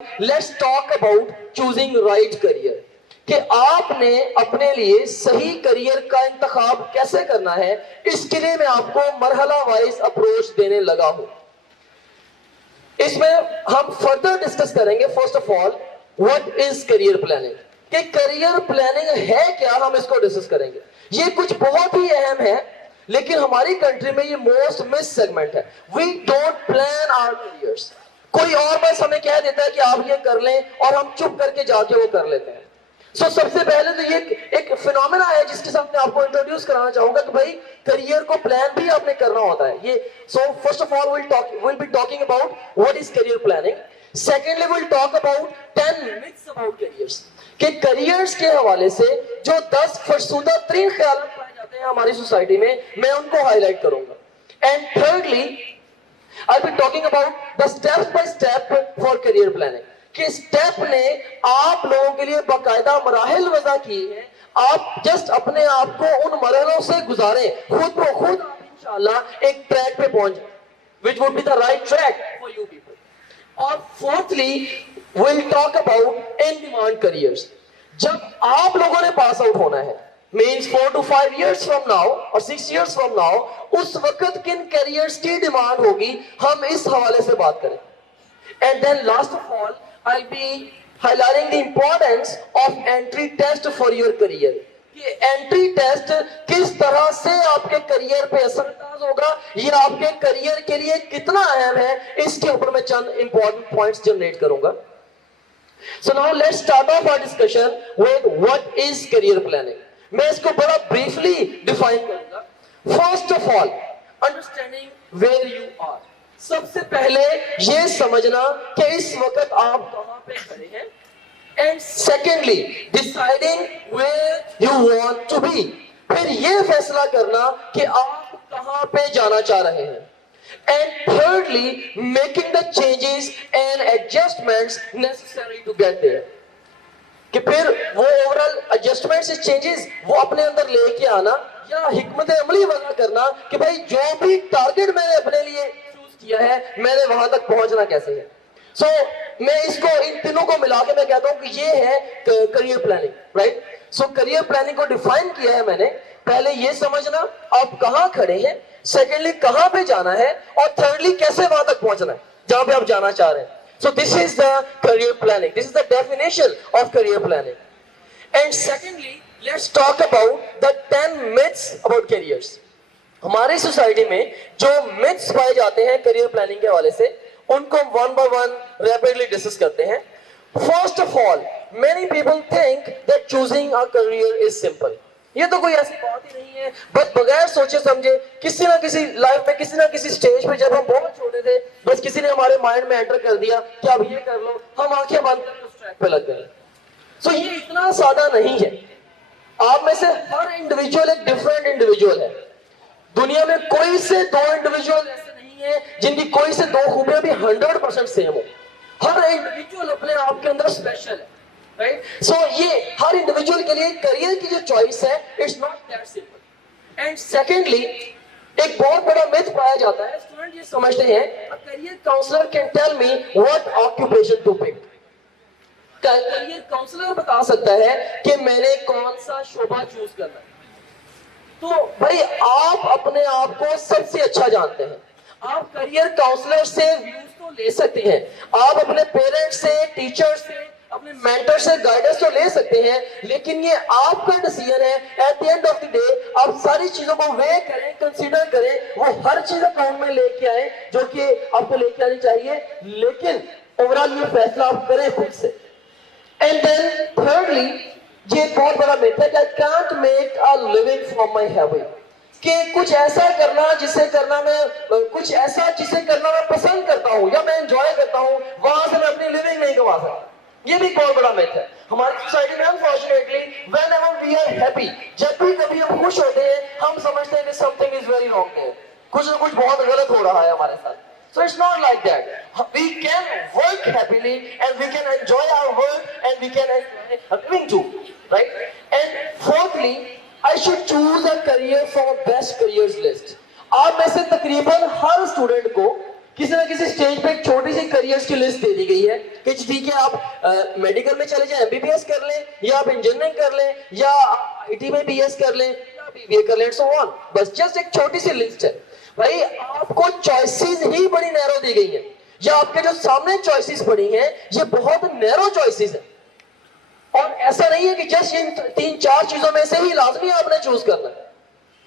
Let's talk about choosing right career कि आपने अपने लिए सही करियर का इंतखाब कैसे करना है। इसके लिए मैं आपको मरहला वाइज अप्रोच देने लगा हूं। इसमें हम फर्दर डिस्कस करेंगे first of all what is career planning, कि करियर प्लानिंग है क्या, हम इसको डिस्कस करेंगे। ये कुछ बहुत ही अहम है, लेकिन हमारी कंट्री में ये मोस्ट मिस सेगमेंट है। We don't plan our careers. कोई और बस हमें कह देता है कि आप ये कर लें और हम चुप करके जाके वो कर लेते हैं। सबसे पहले तो ये एक फिनोमेना है जिसके साथ मैं आपको इंट्रोड्यूस कराना चाहूंगा कि भाई करियर को प्लान भी आपने करना होता है। ये first of all will be talking about what is career planning. Secondly will talk about 10 myths about careers, कि करियर्स के हवाले से जो 10 फरसूदा तरीन ख्याल पाए जाते हैं हमारी सोसाइटी में, मैं उनको हाईलाइट करूंगा। And thirdly I'll be talking about the step by step for career planning, कि स्टेप ने आप लोगों के लिए बाकायदा मराहिल वज़ा किए हैं। आप जस्ट अपने आप को उन मरहलों से गुजारें, खुद ब खुद आप इंशाल्लाह एक ट्रैक पे पहुंच जाए, which would be the right track for you people. और fourthly we'll talk about in demand careers। जब आप लोगों ने पास आउट होना है, means 4 to 5 years from now और 6 years from now, उस वक्त किन कैरियर्स की डिमांड होगी, हम इस हवाले से बात करें। And then last of all I be highlighting the importance of entry test for your career, कि एंट्री टेस्ट किस तरह से आपके करियर पे असरअंदाज होगा, ये आपके करियर के लिए कितना अहम है, इसके ऊपर मैं चंद इंपॉर्टेंट पॉइंट्स जनरेट करूंगा। So now let's start off our discussion with what is career planning। मैं इसको बड़ा ब्रीफली डिफाइन करूंगा। First of all understanding where you are. सबसे पहले ये समझना कि इस वक्त आप कहां पे खड़े हैं। And secondly deciding where you want to be. फिर ये फैसला करना कि आप कहां पे जाना चाह रहे हैं। And thirdly, making the changes and adjustments necessary to get there। कि फिर वो ओवरऑल एडजस्टमेंट से चेंजेस वो अपने अंदर लेके आना, या हिकमत अमली वजह करना कि भाई जो भी टारगेट मैंने अपने लिए चूज किया है, मैंने वहां तक पहुंचना कैसे है। मैं इसको इन तीनों को मिला के मैं कहता हूं कि ये है career planning, right. Career planning को डिफाइन किया है मैंने। पहले ये समझना आप कहां खड़े हैं, सेकेंडली कहां पे जाना है, और थर्डली कैसे वहां तक पहुंचना है जहां पे आप जाना चाह रहे हैं। So this is the career planning. This is the definition of career planning. And secondly, let's talk about the 10 myths about careers. हमारी सोसाइटी में जो myths पाए जाते हैं करियर प्लानिंग के हवाले से, उनको one by one rapidly discuss करते हैं। First of all, many people think that choosing a career is simple. ये तो कोई ऐसी बात ही नहीं है, बस बगैर सोचे समझे किसी ना किसी लाइफ में किसी ना किसी स्टेज पे जब हम बहुत छोटे थे, बस किसी ने हमारे माइंड में एंटर कर दिया कि आप ये कर लो, हम आंखें बंद करके उस ट्रैक पे लग गए। ये इतना सादा नहीं है। आप में से हर इंडिविजुअल एक डिफरेंट इंडिविजुअल है। दुनिया में कोई से दो इंडिविजुअल ऐसे नहीं है जिनकी कोई से दो खूबियां भी 100% सेम हो। हर इंडिविजुअल अपने आप के अंदर स्पेशल है, राइट। ये हर इंडिविजुअल के लिए करियर की जो चॉइस है, it's not that simple. And secondly एक बहुत बड़ा मिथ पाया जाता है, स्टूडेंट ये समझते हैं career counsellor can tell me what occupation to pick. Career counsellor बता सकता है कि मैंने कौन सा शोबा चूज करना है। तो भाई आप अपने आप को सबसे अच्छा जानते हैं। आप करियर काउंसलर से व्यूज तो ले सकते हैं, आप अपने पेरेंट्स से, टीचर से, अपने मेंटर से गाइडेंस तो ले सकते हैं, लेकिन ये आपका डिसीजन है। At the end of the day आप सारी चीजों को वे करें, कंसीडर करें, वो हर चीज अकाउंट में लेके आए जो कि आपको लेके आनी चाहिए, लेकिन ओवरऑल ये फैसला आप करें खुद से। एंड देन थर्डली ये बहुत बड़ा मिथ है कि I can't make a living from my habit, कि कुछ ऐसा करना जिसे करना मैं कुछ ऐसा जिसे करना मैं पसंद करता हूं या मैं एंजॉय करता हूं, वहां से मैं अपनी लिविंग नहीं कमा सकता। ये भी बहुत बड़ा मिथ है हमारी सोसाइटी में। Unfortunately whenever we are happy, जब भी कभी हम खुश होते हैं, हम समझते हैं कि समथिंग इज वेरी रॉन्ग है, कुछ ना कुछ बहुत गलत हो रहा है हमारे साथ। So it's not like that. We can work happily and we can enjoy our work and we can enjoy a living too, right? And fourthly, I should choose a career from a best careers list. आप में से तकरीबन हर student को किसी ना किसी stage पे एक छोटी सी करियर्स की लिस्ट दे दी गई है कि ठीक है आप मेडिकल में चले जाएं, एमबीबीएस कर लें, या आप इंजीनियरिंग कर लें, या आईटी में बीएस कर लें, या बीबीए कर लें, सो ऑन। बस जस्ट एक छोटी सी लिस्ट है भाई। आपको चॉइसेस ही बड़ी नैरो दी गई है, या आपके जो सामने चॉइसेस पड़ी हैं ये बहुत नैरो चॉइसेस है। और ऐसा नहीं है कि जस्ट इन 3-4 चीजों में से ही लाजमी आपने चूज करना है।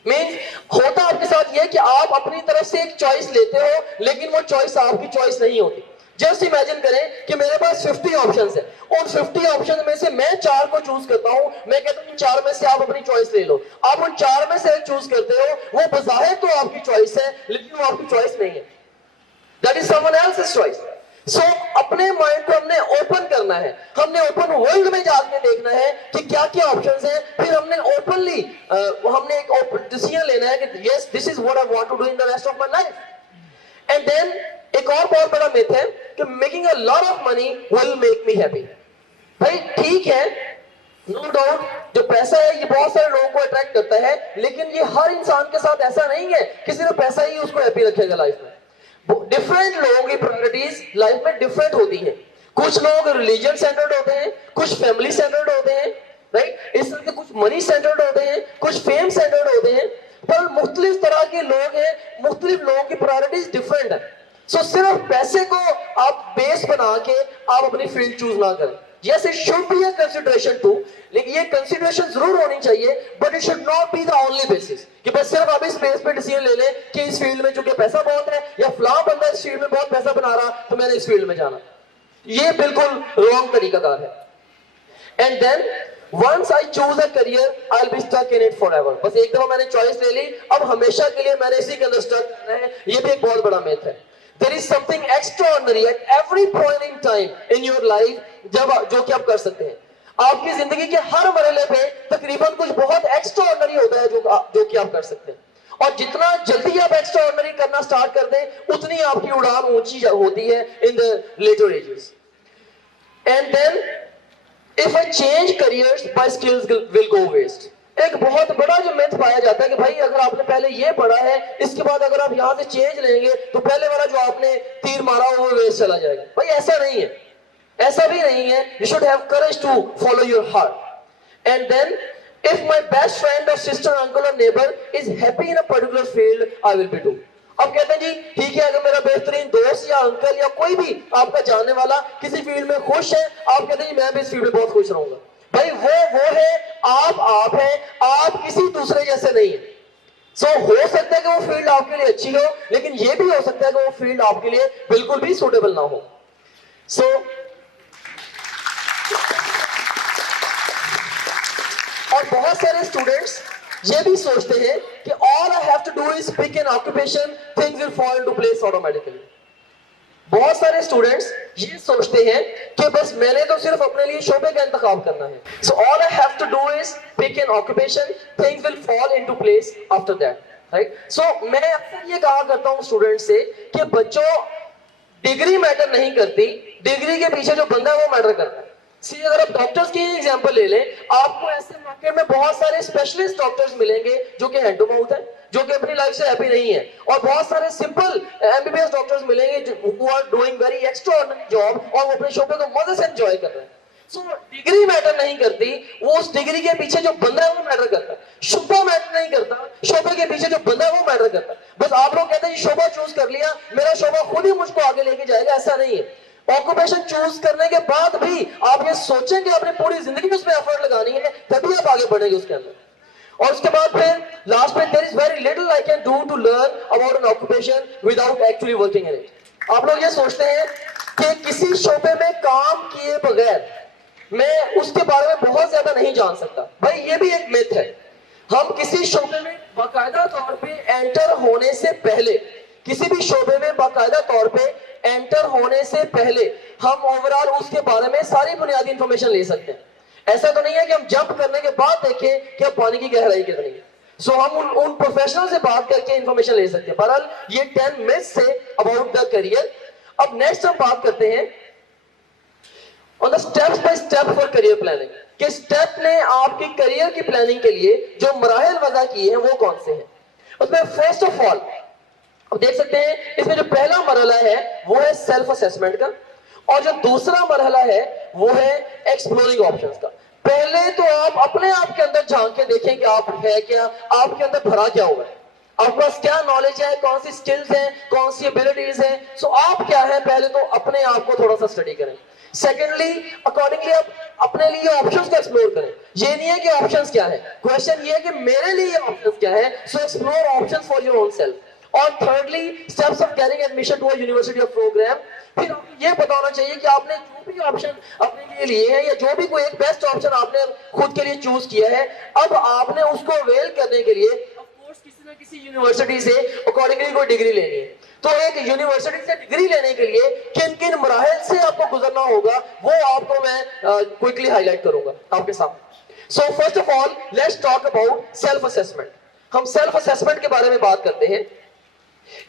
मीन होता आपके साथ यह कि आप अपनी तरफ से एक चॉइस लेते हो, लेकिन वो चॉइस आपकी चॉइस नहीं होती। जस्ट इमेजिन करें कि मेरे पास 50 ऑप्शंस है, उन 50 ऑप्शन में से मैं 4 को चूज करता हूं, मैं कहता हूं 4 में से आप अपनी चॉइस ले लो। आप उन 4 में से चूज करते हो, वो बजाहिर तो आपकी चॉइस है, लेकिन वो आपकी चॉइस नहीं है। That is someone else's choice. So अपने माइंड को हमने ओपन करना है, हमने ओपन वर्ल्ड में जाके देखना है कि क्या क्या ऑप्शंस हैं, फिर हमने ओपनली हमने एक डिसीजन लेना है कि yes this is what I want to do in the rest of my life. And then एक और बहुत बड़ा मिथ है कि making a lot of money will make me happy. भाई ठीक है, नो डाउट जो पैसा है ये बहुत सारे लोगों को अट्रैक्ट करता है, लेकिन ये हर इंसान के साथ ऐसा नहीं है कि सिर्फ पैसा ही उसको हैप्पी रखेगा लाइफ में। डिफरेंट लोगों की प्रायोरिटीज लाइफ में डिफरेंट होती हैं। कुछ लोग रिलीजन सेंटर्ड होते हैं, कुछ फैमिली सेंटर्ड होते हैं, राइट। इस तरह के कुछ मनी सेंटर्ड होते हैं, कुछ फेम सेंटर्ड होते हैं। पर मुख्तलिफ तरह के लोग हैं, मुख्तलिफ लोगों की प्रायोरिटीज डिफरेंट है। सो सिर्फ पैसे को आप बेस बना के आप अपनी फील्ड चूज ना करें। Yes, it should be a consideration too, लेकिन ये कंसिडरेशन जरूर होनी चाहिए, but it should not be the only basis कि बस सिर्फ आप इस बेस पे डिसीजन ले लें कि इस फील्ड में चूंकि पैसा बहुत है या फलां बंदा इस फील्ड में बहुत पैसा बना रहा तो मैंने इस फील्ड में जाना। ये बिल्कुल रॉन्ग तरीकाकार है। And then once I choose a career I will be stuck in it forever. बस एक दफा मैंने चॉइस ले ली, अब हमेशा के लिए मैंने इसी के अंदर स्टक रहना है। ये भी एक बहुत बड़ा मिथ है। There is something extraordinary at every point in time in your life जो कि आप कर सकते हैं। आपकी जिंदगी के हर मरहले पे तकरीबन कुछ बहुत एक्स्ट्राऑर्डिनरी होता है जो कि आप कर सकते हैं। और जितना जल्दी आप एक्स्ट्राऑर्डिनरी करना स्टार्ट कर दें, उतनी आपकी उड़ान ऊंची होती है in the later ages. And then if I change careers my skills will go waste. एक बहुत बड़ा जो मिथ पाया जाता है कि भाई अगर आपने पहले ये पढ़ा है, इसके बाद अगर आप यहां से चेंज लेंगे तो पहले वाला जो आपने तीर मारा वो वेस्ट चला जाएगा। भाई ऐसा नहीं है, ऐसा भी नहीं है। You should have courage to follow your heart. And then if my best friend और सिस्टर, अंकल और neighbour is happy in a particular field I will be too. अब कहते हैं जी ठीक है, अगर मेरा बेहतरीन दोस्त या अंकल या कोई भी आपका जानने वाला किसी फील्ड में खुश है, आप कहते हैं मैं भी इस फील्ड में बहुत खुश रहूंगा। भाई वो है, आप हैं, आप किसी दूसरे जैसे नहीं है। सो हो सकता है कि वो फील्ड आपके लिए अच्छी हो, लेकिन ये भी हो सकता है कि वो फील्ड आपके लिए बिल्कुल भी सूटेबल ना हो। सो और बहुत सारे स्टूडेंट्स ये भी सोचते हैं कि all I have to do is pick an occupation, things will fall into place automatically. बहुत सारे स्टूडेंट्स ये सोचते हैं कि बस मैंने तो सिर्फ अपने लिए शोबे का इंतखाब करना है। So all I have to do is pick an occupation, things will fall into place after that, right. So मैं अक्सर ये कहा करता हूं स्टूडेंट्स से कि बच्चों डिग्री मैटर नहीं करती, डिग्री के पीछे जो बंदा है वो मैटर करता है। सी अगर आप डॉक्टर्स की एग्जांपल ले लें, आपको ऐसे मार्केट में बहुत सारे स्पेशलिस्ट डॉक्टर्स मिलेंगे जो कि हैंड टू माउथ है, जो कि अपनी लाइफ से हैप्पी नहीं है, और बहुत सारे सिंपल एमबीबीएस डॉक्टर्स मिलेंगे who are doing very extraordinary job और वो अपने शोबे को मजे से एंजॉय कर रहे हैं। सो डिग्री मैटर नहीं करती, वो उस डिग्री के पीछे जो बंदा है वो मैटर करता है। शोबा मैटर नहीं करता, शोबे के पीछे जो बंदा है वो मैटर करता है। बस आप लोग कहते हैं शोबा चूज कर लिया, मेरा शोबा खुद ही मुझको आगे लेके जाएगा, ऐसा नहीं है। ऑक्यूपेशन चूज करने के बाद भी आप ये सोचें कि आपने पूरी जिंदगी में उसमें एफर्ट लगानी है, तभी आप आगे बढ़ेंगे उसके अंदर। और उसके बाद फिर लास्ट में there is very little I can do to learn about an occupation without actually working in it. आप लोग ये सोचते हैं कि किसी शोबे में काम किए बगैर मैं उसके बारे में बहुत ज्यादा नहीं जान सकता। भाई ये भी एक मिथ है। हम किसी शोबे में बाकायदा तौर पे एंटर होने से पहले, किसी भी शोबे में बाकायदा तौर पे एंटर होने से पहले हम ओवरऑल उसके बारे में सारी बुनियादी इंफॉर्मेशन ले सकते हैं। ऐसा तो नहीं है कि हम जंप करने के बाद देखें कि पानी की गहराई कितनी है। सो हम उन प्रोफेशनल से बात करके इंफॉर्मेशन ले सकते हैं। बहरहाल ये 10 myths say about the career. अब नेक्स्ट हम बात करते हैं on the steps by step for career planning, कि स्टेप ने आपकी करियर की प्लानिंग के लिए जो मराहिल वज़ा किए हैं वो कौन से हैं। उसमें फर्स्ट ऑफ ऑल अब देख सकते हैं इसमें जो पहला मरहला है वो है सेल्फ असेसमेंट का, और जो दूसरा मरहला है वो है एक्सप्लोरिंग ऑप्शंस का। पहले तो आप अपने आप के अंदर झांक के देखें कि आप है क्या, आपके अंदर भरा क्या हुआ है, आपके पास क्या नॉलेज है, कौन सी स्किल्स हैं, कौन सी एबिलिटीज हैं। सो आप क्या है, पहले तो अपने आप को थोड़ा सा स्टडी करें। सेकेंडली, अकॉर्डिंगली आप अपने लिए ऑप्शंस को एक्सप्लोर करें। ये नहीं है कि ऑप्शंस क्या है, क्वेश्चन ये है कि मेरे लिए ऑप्शंस क्या है। So explore options for your own self. और thirdly, steps of getting admission to a university of programme. फिर आपको ये पता होना चाहिए कि आपने जो भी ऑप्शन अपने लिए लिए है, या जो भी कोई एक बेस्ट ऑप्शन आपने खुद के लिए चूज किया है, अब आपने उसको अवेल करने के लिए किसी ना किसी यूनिवर्सिटी से अकॉर्डिंगली कोई डिग्री लेनी है। तो एक यूनिवर्सिटी से डिग्री लेने के लिए किन किन मराहल से आपको गुजरना होगा, वो आपको मैं क्विकली हाईलाइट करूंगा आपके सामने। So first of all let's talk about self assessment. हम सेल्फ असेसमेंट के बारे में बात करते हैं।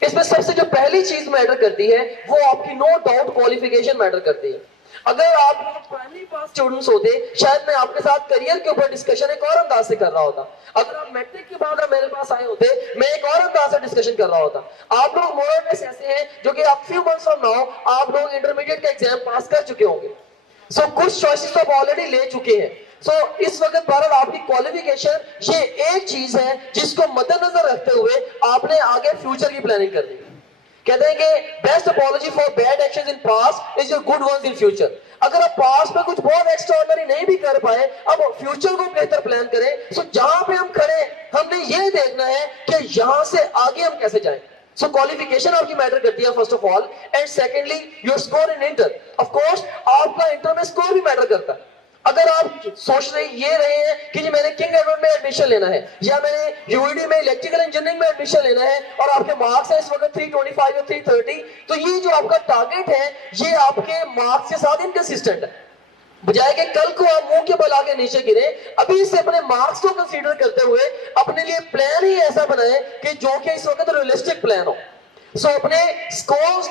इसमें सबसे जो पहली चीज मैटर करती है वो आपकी नो डाउट क्वालिफिकेशन मैटर करती है। अगर आप प्राइमरी पास स्टूडेंट्स होते, शायद मैं आपके साथ करियर के ऊपर डिस्कशन एक और अंदाज से कर रहा होता। अगर आप मैट्रिक के बाद मेरे पास आए होते, मैं एक और अंदाज से डिस्कशन कर रहा होता। आप लोग मोर और लेस ऐसे हैं जो कि आप फ्यू मंथ्स फ्रॉम नाउ आप लोग इंटरमीडिएट का एग्जाम पास कर चुके होंगे। सो कुछ चॉइसेस तो आप ऑलरेडी ले चुके हैं। सो इस वक्त भारत आपकी क्वालिफिकेशन ये एक चीज है जिसको मद्देनजर रखते हुए आपने आगे फ्यूचर की प्लानिंग करनी है। कहते हैं कि best apology for bad actions in past is your good ones in future. अगर आप पास्ट में कुछ बहुत एक्स्ट्राऑर्डिनरी नहीं भी कर पाए, अब फ्यूचर को बेहतर प्लान करें। सो जहां पे हम खड़े, हमने ये देखना है कि यहां से आगे हम कैसे जाएं। सो क्वालिफिकेशन आपकी मैटर करती है first of all, and secondly your score in inter. Of course आपका इंटर में स्कोर भी मैटर करता है। अगर आप सोच रहे हैं कि जी मैंने किंग एडवर्ड में एडमिशन लेना है, या मैंने यूईडी में इलेक्ट्रिकल इंजीनियरिंग में एडमिशन लेना है, और आपके मार्क्स हैं इस वक्त 325 या 330, तो ये जो आपका टारगेट है ये आपके मार्क्स के साथ इनकंसिस्टेंट है। बजाय कि कल को आप मुंह के बल आके नीचे गिरे, अभी से अपने मार्क्स को कंसीडर करते हुए अपने लिए प्लान ही ऐसा बनाए कि जो कि इस वक्त रियलिस्टिक प्लान हो। सो अपने स्कोर्स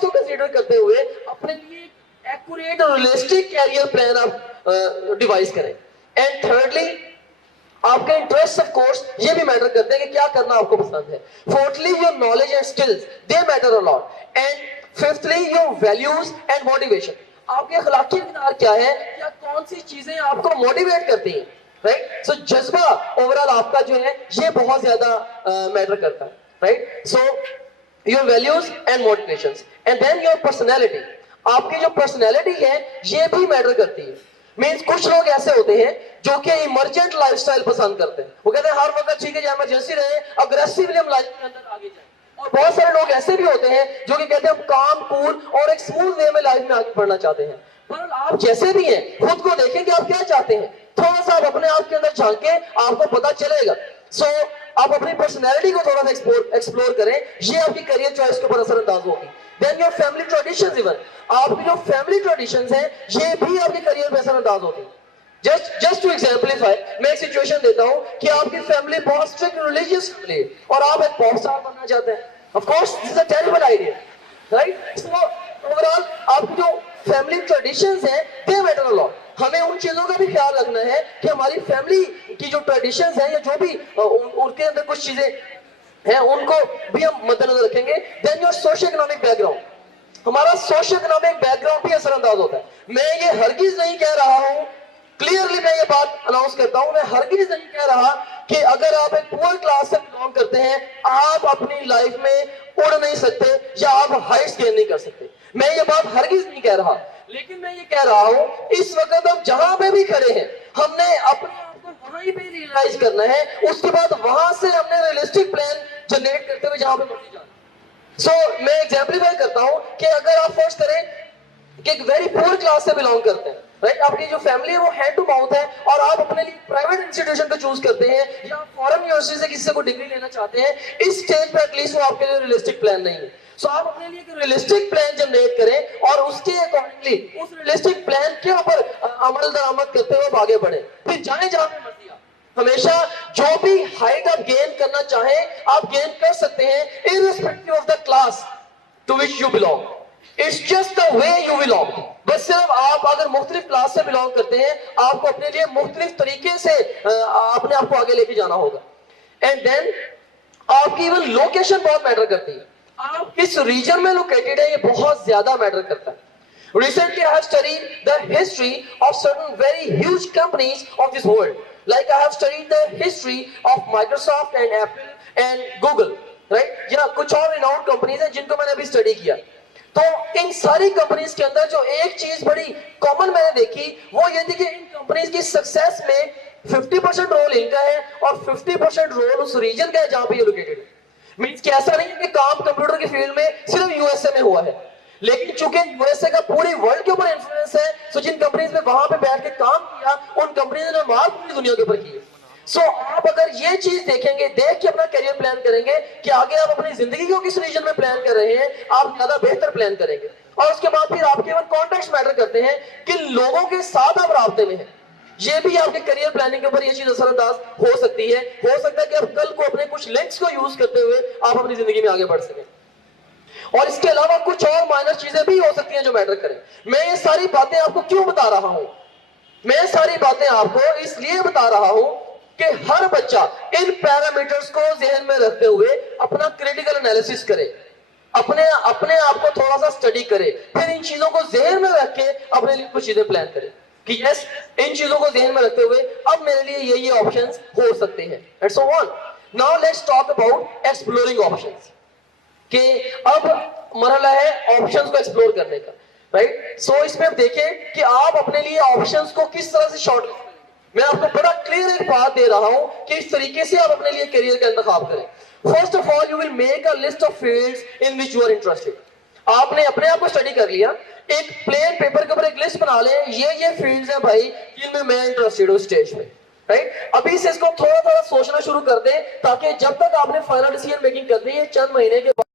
को कंसीडर करते हुए अपने लिए एक्यूरेट और रियलिस्टिक कैरियर प्लान आप डिवाइस करें। एंड थर्डली, आपके इंटरेस्ट ऑफ कोर्स ये भी मैटर करते हैं कि क्या करना आपको पसंद है। Fourthly, your knowledge and skills they matter a lot. And fifthly, your values and motivation. आपके अखलाकी किनार क्या है, या कौन सी चीजें आपको मोटिवेट करती हैं, राइट। सो जज्बा ओवरऑल आपका जो है ये बहुत ज्यादा मैटर करता है, right. So your values and motivations, and then your personality. आपकी जो पर्सनैलिटी है ये भी मैटर करती है। मींस कुछ लोग ऐसे होते हैं जो कि इमर्जेंट लाइफस्टाइल पसंद करते हैं। वो कहते हैं हर वक्त ठीक है, इमरजेंसी रहे, अग्रेसिवली हम लाइफ के अंदर आगे जाएं। और बहुत सारे लोग ऐसे भी होते हैं जो कि कहते हैं हम काम कूल और एक स्मूथ वे में लाइफ में आगे बढ़ना चाहते हैं। पर आप जैसे भी हैं, खुद को देखें कि आप क्या चाहते हैं। थोड़ा सा आप अपने आप के अंदर झांके, आपको पता चलेगा। सो आप अपनी पर्सनैलिटी को थोड़ा सा एक्सप्लोर करें, ये आपकी करियर चॉइस के ऊपर असरअंदाज होगी। Then your family traditions, even आपकी जो फैमिली ट्रेडिशंस हैं ये भी आपके करियर पे असरअंदाज होती है। जस्ट टू एग्जाम्पलीफाई, मैं एक सिचुएशन देता हूं कि आपकी फैमिली बहुत स्ट्रिक्ट रिलीजियस फैमिली है और आप एक पॉप स्टार बनना चाहते हैं। Of course this is a terrible idea, right. So overall आपकी जो फैमिली ट्रेडिशंस हैं दे मैटर अ लॉट। हमें उन चीजों का भी ख्याल रखना है कि हमारी फैमिली की जो ट्रेडिशंस हैं या जो भी उनके अंदर कुछ चीजें हैं उनको भी हम मद्देनजर रखेंगे। Then your socio economic background, हमारा सोशियो इकोनॉमिक बैकग्राउंड भी असरअंदाज होता है। मैं ये हरगिज नहीं कह रहा हूं, क्लियरली मैं ये बात अनाउंस करता हूं, मैं हरगिज नहीं कह रहा कि अगर आप एक पुअर क्लास से बिलोंग करते हैं आप अपनी लाइफ में उड़ नहीं सकते या आप हाइट्स गेन नहीं कर सकते। मैं ये बात हरगिज नहीं कह रहा, लेकिन मैं ये कह रहा हूं इस वक्त हम जहां पे भी खड़े हैं हमने अपने आप को वहीं पे रियलाइज करना है, उसके बाद वहां से हमने रियलिस्टिक प्लान जनरेट करते हुए जहां पे मर्जी जाना। सो मैं एग्जाम्पलीफाई करता हूं कि अगर आप फर्स्ट करें कि एक वेरी पुअर क्लास से बिलोंग करते हैं, राइट, आपकी जो फैमिली है वो हैंड टू माउथ है और आप अपने लिए प्राइवेट इंस्टीट्यूशन को चूज करते हैं या फॉरेन यूनिवर्सिटी से किसी से कोई डिग्री लेना चाहते हैं, इस स्टेज पे एटलीस्ट वो आपके लिए रियलिस्टिक प्लान नहीं है। सो आप अपने लिए एक रियलिस्टिक प्लान जनरेट करें और उसके अकॉर्डिंगली उस रियलिस्टिक प्लान के ऊपर अमल दरामद करते हुए आगे बढ़े, फिर जाए जहां पे मर्जी। हमेशा जो भी हाइट आप गेन करना चाहें आप गेन कर सकते हैं irrespective of the class to which you belong. It's just the way you belong. बस सिर्फ आप अगर मुख्तलिफ क्लास से बिलोंग करते हैं आपको अपने लिए मुख्तलिफ तरीके से अपने आप को आगे लेके जाना होगा। एंड देन आपकी इवन लोकेशन बहुत मैटर करती है, आप किस रीजन में लोकेटेड है ये बहुत ज्यादा मैटर करता है. Recently, I have studied the history of certain very huge companies of this world. Like I have studied the history of Microsoft and Apple and Google, right? या कुछ और renowned companies हैं जिनको मैंने अभी study किया. तो इन सारी कंपनीज के अंदर जो एक चीज बड़ी कॉमन मैंने देखी वो ये थी कि इन कंपनीज की सक्सेस में 50% रोल इनका है और 50% रोल उस रीजन का है जहां पे ये लोकेटेड है. मींस कि ऐसा नहीं है कि काम कंप्यूटर की फील्ड में सिर्फ यूएसए में हुआ है, लेकिन चूंकि यूएसए का पूरी वर्ल्ड के ऊपर इंफ्लुएंस है, सो जिन कंपनीज में वहां पे बैठ के काम किया उन कंपनीज ने मार पूरी दुनिया के ऊपर की. सो आप अगर ये चीज देखेंगे, देख के अपना करियर प्लान करेंगे कि आगे आप अपनी जिंदगी को किस रीजन में प्लान कर रहे हैं, आप ज्यादा बेहतर प्लान करेंगे. और उसके बाद फिर आपके इवन कॉन्टेक्स्ट मैटर करते हैं कि लोगों के साथ आप राब्ते में हैं. ये भी आपके करियर प्लानिंग के ऊपर ये चीज असरअंदाज हो सकती है. हो सकता है कि आप कल को अपने कुछ लिंक्स को यूज करते हुए आप अपनी जिंदगी में आगे बढ़ सकें. और इसके अलावा कुछ और माइनर चीजें भी हो सकती हैं जो मैटर करें. मैं ये सारी बातें आपको क्यों बता रहा हूं? मैं सारी बातें आपको इसलिए बता रहा हूं कि हर बच्चा इन पैरामीटर्स को ज़हन में रखते हुए अपना क्रिटिकल एनालिसिस करे, अपने आप को थोड़ा सा स्टडी करे, फिर इन चीजों को ज़हन में रख के अपने लिए कुछ चीजें प्लान करे कि यस, इन चीजों को ध्यान में रखते हुए अब मेरे लिए ये ऑप्शंस हो सकते हैं and so on. Now let's talk about exploring options. कि अब मरहला है ऑप्शंस को एक्सप्लोर करने का, राइट? सो इसमें आप देखें कि आप अपने लिए ऑप्शंस को किस तरह से शॉर्टलिस्ट करें. मैं आपको बड़ा क्लियर एक बात दे रहा हूं कि इस तरीके से आप अपने लिए करियर का इंतखाब करें. First of all you will make a list of fields in which you are interested. आपने अपने आप को स्टडी कर लिया, एक प्लेन पेपर के ऊपर एक लिस्ट बना लें, ये फील्ड्स हैं भाई जिनमें मैं इंटरेस्टेड हूं स्टेज पे, राइट? अभी से इसको थोड़ा थोड़ा सोचना शुरू कर दें ताकि जब तक आपने फाइनल डिसीजन मेकिंग करनी है, चंद महीने के बाद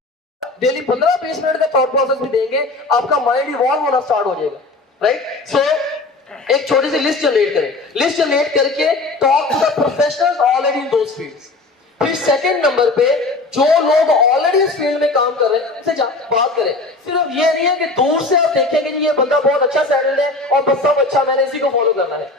डेली 15-20 मिनट का थॉट प्रोसेस भी देंगे, आपका माइंड इवॉल्व होना स्टार्ट हो जाएगा, राइट? सो एक छोटी सी लिस्ट जनरेट करें. लिस्ट जनरेट करके talk to the professionals already in those fields. फिर सेकंड नंबर पे जो लोग ऑलरेडी इस फील्ड में काम कर रहे हैं उनसे जाकर बात करें. सिर्फ ये नहीं है कि दूर से आप देखेंगे कि ये बंदा बहुत अच्छा सेटल्ड है और बस सब अच्छा, मैंने इसी को फॉलो करना है.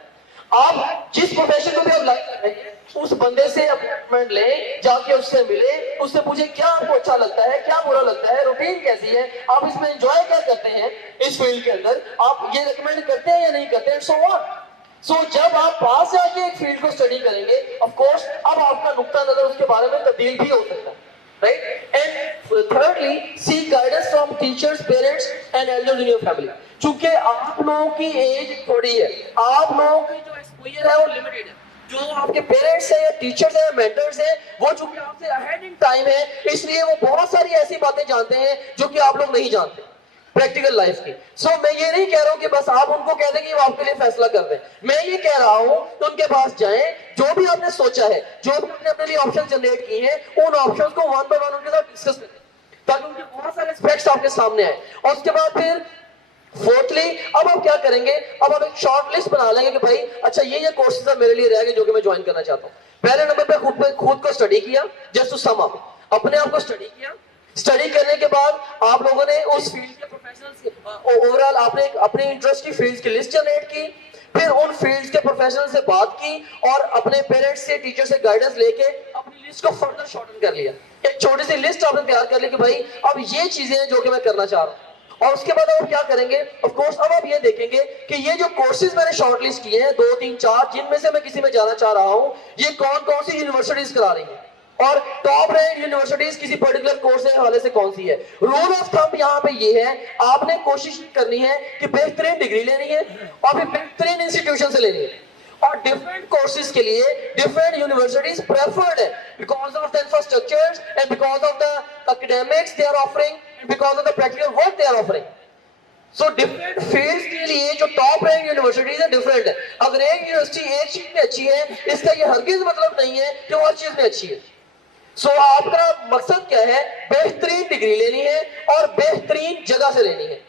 आप जिस प्रोफेशन को भी आप लाइक कर रहे हैं उस बंदे से अपॉइंटमेंट लें, जाके उससे मिले, उससे पूछे क्या आपको अच्छा लगता है, क्या बुरा लगता है, रूटीन कैसी है, आप इसमें एंजॉय क्या करते हैं, इस फील्ड के अंदर आप ये रिकमेंड करते हैं या नहीं करते हैं, सो व्हाट. सो जब आप पास जाके एक फील्ड को स्टडी करेंगे, ऑफ कोर्स अब आपका नुक्ता नजर उसके बारे में तब्दील भी हो सकता है, right? And thirdly seek guidance from teachers, parents and elders in your family. चूंकि आप लोगों की एज थोड़ी है, आप लोगों की जो एक्सपोजर है वो लिमिटेड है. जो आपके पेरेंट्स है या टीचर्स है, मेंटर्स है, वो चूंकि आपसे अहेड इन टाइम है, इसलिए वो बहुत सारी ऐसी बातें जानते हैं जो कि आप लोग नहीं जानते प्रैक्टिकल लाइफ की. सो मैं ये नहीं कह रहा हूं कि बस आप उनको कह दें कि वो आपके लिए फैसला कर दें. मैं ये कह रहा हूं कि उनके पास जाएं, जो भी आपने सोचा है, जो भी आपने अपने लिए ऑप्शन जनरेट किए हैं, उन ऑप्शंस को वन बाय वन उनके साथ डिस्कस करें ताकि उनके बहुत सारे एस्पेक्ट्स आपके सामने आए. और उसके बाद फिर फोर्थली अब आप क्या करेंगे, अब आप एक शॉर्ट लिस्ट बना लेंगे कि भाई अच्छा ये कोर्सेज मेरे लिए रह गए जो कि मैं ज्वाइन करना चाहता हूं. पहले नंबर पे खुद को स्टडी किया, जस्ट टू सम अप, अपने आप को स्टडी किया. स्टडी करने के बाद आप लोगों ने उस फील्ड के प्रोफेशनल्स के ओवरऑल आपने अपने इंटरेस्ट की फील्ड्स की लिस्ट जनरेट की. फिर उन फील्ड्स के प्रोफेशनल से बात की और अपने पेरेंट्स से, टीचर से गाइडेंस लेके अपनी लिस्ट को फर्दर शॉर्टन कर लिया. एक छोटी सी लिस्ट आपने तैयार कर ली कि भाई अब ये चीजें हैं जो कि मैं करना चाह रहा हूं. और उसके बाद आप क्या करेंगे, ऑफ कोर्स अब आप ये देखेंगे कि ये जो कोर्सेज मैंने शॉर्टलिस्ट किए हैं 2, 3, 4, जिनमें से मैं किसी में जाना चाह रहा हूं, ये कौन कौन सी यूनिवर्सिटीज करा रही हैं और टॉप रैंक यूनिवर्सिटीज किसी पर्टिकुलर कोर्स के हवाले से कौन सी है. रूल ऑफ थंब यहाँ पे ये है, आपने कोशिश करनी है कि बेहतरीन डिग्री लेनी है और फिर बेहतरीन इंस्टीट्यूशन से लेनी है. और डिफरेंट कोर्सेज के लिए डिफरेंट यूनिवर्सिटीज प्रेफर्ड है because of the infrastructures and because of the academics they are offering, because of the practical work they are offering. So different fields के लिए जो टॉप रैंक यूनिवर्सिटीज है different है. अगर एक यूनिवर्सिटी एक चीज में अच्छी है, इसका ये हरगिज मतलब नहीं है कि वो हर चीज में अच्छी है. सो आपका मकसद क्या है, बेहतरीन डिग्री लेनी है और बेहतरीन जगह से लेनी है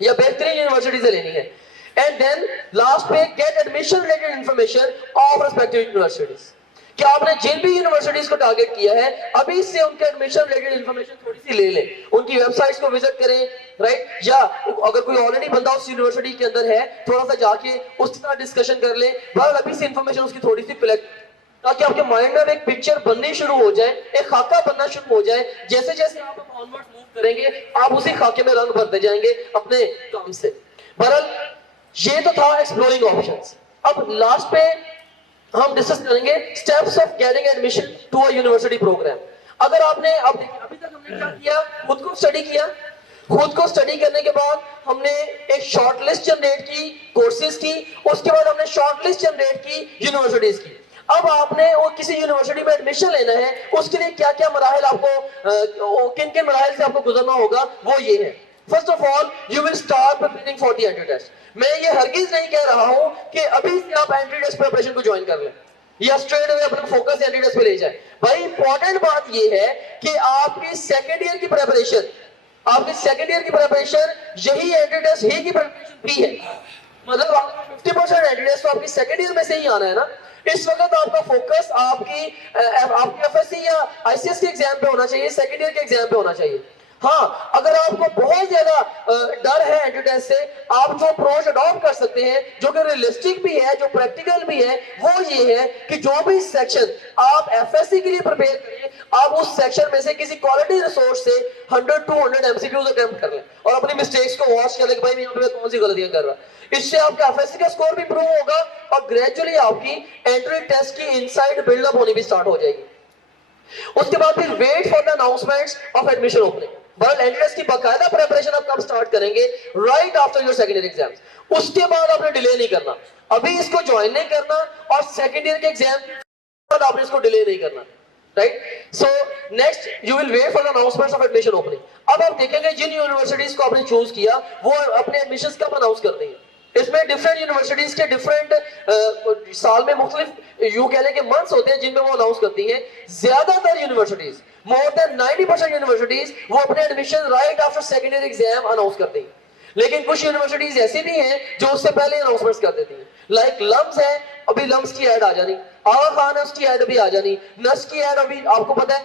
या बेहतरीन यूनिवर्सिटी से लेनी है. एंड देन लास्ट पे get admission related information of respective universities. कि आपने जिन भी यूनिवर्सिटीज को टारगेट किया है अभी से उनके एडमिशन रिलेटेड इंफॉर्मेशन थोड़ी सी ले लें, उनकी वेबसाइट्स को विजिट करें, राइट? या अगर कोई ऑलरेडी बंदा उस यूनिवर्सिटी के अंदर है, थोड़ा सा जाके उसके साथ डिस्कशन कर लें, बहरहाल अभी से इंफॉर्मेशन उसकी थोड़ी सी कलेक्ट. ताकि आपके माइंड में एक पिक्चर बननी शुरू हो जाए, एक खाका बनना शुरू हो जाए। जैसे जैसे आप ऑनवर्ड मूव करेंगे, आप उसी खाके में रंग भरते जाएंगे अपने काम से। बहरहाल ये तो था एक्सप्लोरिंग ऑप्शंस। अब लास्ट पे हम डिस्कस करेंगे steps of getting admission to a university program. अगर आपने अभी तक हमने क्या किया, खुद को स्टडी किया। खुद को स्टडी करने के बाद हमने एक शॉर्ट लिस्ट जनरेट की, कोर्सेज की। उसके बाद हमने शॉर्ट लिस्ट जनरेट की यूनिवर्सिटीज की। अब आपने वो किसी यूनिवर्सिटी में एडमिशन लेना है, उसके लिए क्या क्या मराहल आपको, किन किन मराहल से आपको गुजरना होगा, वो ये है। First of all you will start preparing for the entry test. मैं ये हरगिज नहीं कह रहा हूं कि अभी से आप एंट्री टेस्ट प्रिपरेशन को ज्वाइन कर लें या स्ट्रेट अवे अपना फोकस एंट्री टेस्ट पे ले जाए। भाई इंपॉर्टेंट बात ये है कि आपकी सेकेंड ईयर की प्रिपरेशन, आपकी सेकेंड ईयर की प्रिपरेशन यही एंट्री टेस्ट ही की प्रिपरेशन भी है। मतलब आपका 50% एंट्री टेस्ट तो आपकी सेकेंड ईयर में से ही आना है ना। इस वक्त आपका फोकस आपकी एफएससी या आईसीएस के एग्जाम पे होना चाहिए, सेकेंड ईयर के एग्जाम पे होना चाहिए। हाँ, अगर आपको बहुत ज्यादा डर है एंट्री टेस्ट से, आप जो अप्रोच अडॉप्ट कर सकते हैं, जो कि रियलिस्टिक भी है, जो प्रैक्टिकल भी है, वो ये है कि जो भी सेक्शन आप एफएससी के लिए प्रिपेयर करें, आप उस सेक्शन में से किसी क्वालिटी रिसोर्स से 100-200 एमसीक्यूज अटेम्प्ट कर लें और अपनी मिस्टेक्स को वॉच कर लें कि भाई मैं यहाँ पे कौन सी गलतियां कर रहा। इससे आपका एफएससी का स्कोर भी इंप्रूव होगा और ग्रेजुअली आपकी एंट्री टेस्ट की इनसाइड बिल्डअप होनी भी स्टार्ट हो जाएगी। उसके बाद फिर wait for the announcements of admission opening. But entry test की बकायदा प्रिपरेशन आप कब स्टार्ट करेंगे? Right after your second year exams. उसके बाद आपने डिले नहीं करना, अभी इसको ज्वाइन नहीं करना और सेकेंड ईयर के एग्जाम के बाद आपने इसको डिले नहीं करना। Right, so next you will wait for the announcements of admission opening. अब आप देखेंगे जिन यूनिवर्सिटीज को आपने चूज किया वो अपने एडमिशंस कब अनाउंस करते हैं। इसमें डिफरेंट यूनिवर्सिटीज के डिफरेंट साल में मुख्तलिफ यूं कहने के मंथ्स होते हैं जिनमें वो अनाउंस करती हैं। ज्यादातर यूनिवर्सिटीज, मोर देन 90% यूनिवर्सिटीज, वो अपने admission right after second year exam announce करती हैं। लेकिन कुछ यूनिवर्सिटीज ऐसी भी हैं जो उससे पहले अनाउंसमेंट्स कर देती हैं। लाइक लम्स है, अभी लम्स की ऐड आ जानी, आगा खान है उसकी ऐड भी आ जानी, नस की ऐड अभी आपको पता है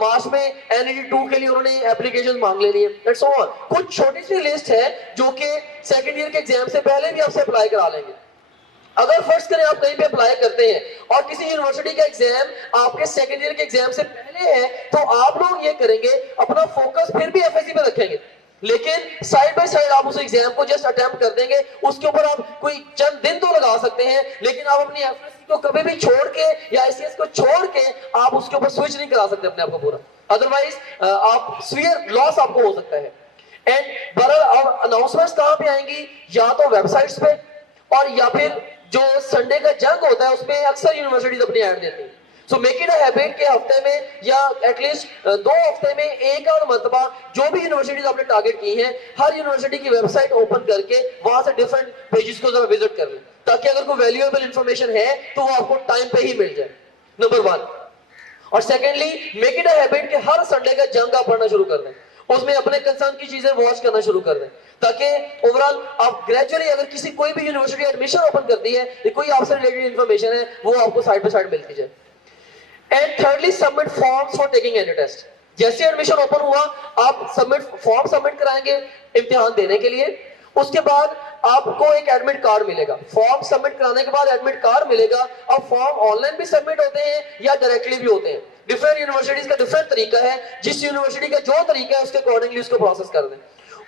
मार्च में एनईटी 2 के लिए उन्होंने एप्लीकेशन मांग लेनी है। That's all. कुछ छोटी सी लिस्ट है जो कि सेकंड ईयर के एग्जाम से पहले भी आपसे अप्लाई करा लेंगे। अगर फर्स्ट करें आप कहीं पे अप्लाई करते हैं और किसी यूनिवर्सिटी का एग्जाम आपके सेकंड ईयर के एग्जाम से पहले है, तो आप लोग ये करेंगे अपना फोकस फिर भी एफएससी पे रखेंगे, लेकिन साइड बाय साइड आप उस एग्जाम को जस्ट अटेम्प्ट कर देंगे। उसके ऊपर आप कोई चंद दिन तो लगा सकते हैं, लेकिन आप अपनी एफएससी को कभी भी छोड़ के या आईसीएस को छोड़ के आप उसके ऊपर स्विच नहीं करा सकते अपने आप को पूरा। अदरवाइज आप स्वीयर लॉस आपको हो सकता है। एंड बहरहाल अनाउंसमेंट्स कहां पे आएंगी? या तो वेबसाइट्स पे और या फिर जो संडे का जंग होता है उसमें अक्सर यूनिवर्सिटीज अपनी ऐड देती हैं। So make it a habit कि हफ्ते में या एटलीस्ट 2 हफ्ते में एक और मरतबा जो भी यूनिवर्सिटीज आपने टारगेट की है, हर यूनिवर्सिटी की वेबसाइट ओपन करके वहां से डिफरेंट पेजेस को जरा विजिट कर लें, ताकि अगर कोई वैल्यूएबल इंफॉर्मेशन है तो वो आपको टाइम पे ही मिल जाए, नंबर 1। और secondly make it a habit कि हर संडे का जंग आप पढ़ना शुरू कर दें, उसमें अपने कंसर्न की चीजें वॉच करना शुरू कर दें, ताकि ओवरऑल आप ग्रेजुअली अगर किसी कोई भी यूनिवर्सिटी एडमिशन ओपन करती है या कोई आपसे रिलेटेड इंफॉर्मेशन है वो आपको साइड बाय साइड मिलती जाए। And thirdly submit forms for taking entry test. जैसे एडमिशन ओपन हुआ आप फॉर्म सबमिट कराएंगे इम्तिहान देने के लिए। उसके बाद आपको एक एडमिट कार्ड मिलेगा। फॉर्म सबमिट कराने के बाद एडमिट कार्ड मिलेगा। अब फॉर्म ऑनलाइन भी सबमिट होते हैं या डायरेक्टली भी होते हैं। डिफरेंट यूनिवर्सिटीज का डिफरेंट तरीका है, जिस यूनिवर्सिटी का जो तरीका है उसके अकॉर्डिंगली उसको प्रोसेस कर दें।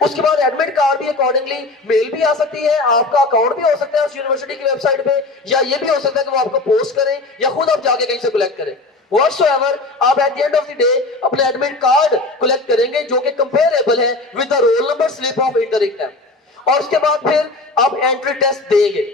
उसके बाद एडमिट कार्ड भी अकॉर्डिंगली मेल भी आ सकती है, आपका अकाउंट भी हो सकता है उस यूनिवर्सिटी की वेबसाइट पे, या ये भी हो सकता है कि वो आपको पोस्ट करें या खुद आप जाके कहीं से कलेक्ट करें। Whatsoever, आप at the end of the day अपने एडमिट कार्ड कलेक्ट करेंगे जो कि कंपेरेबल है with the roll number slip of inter exam. और उसके बाद फिर आप एंट्री टेस्ट देंगे।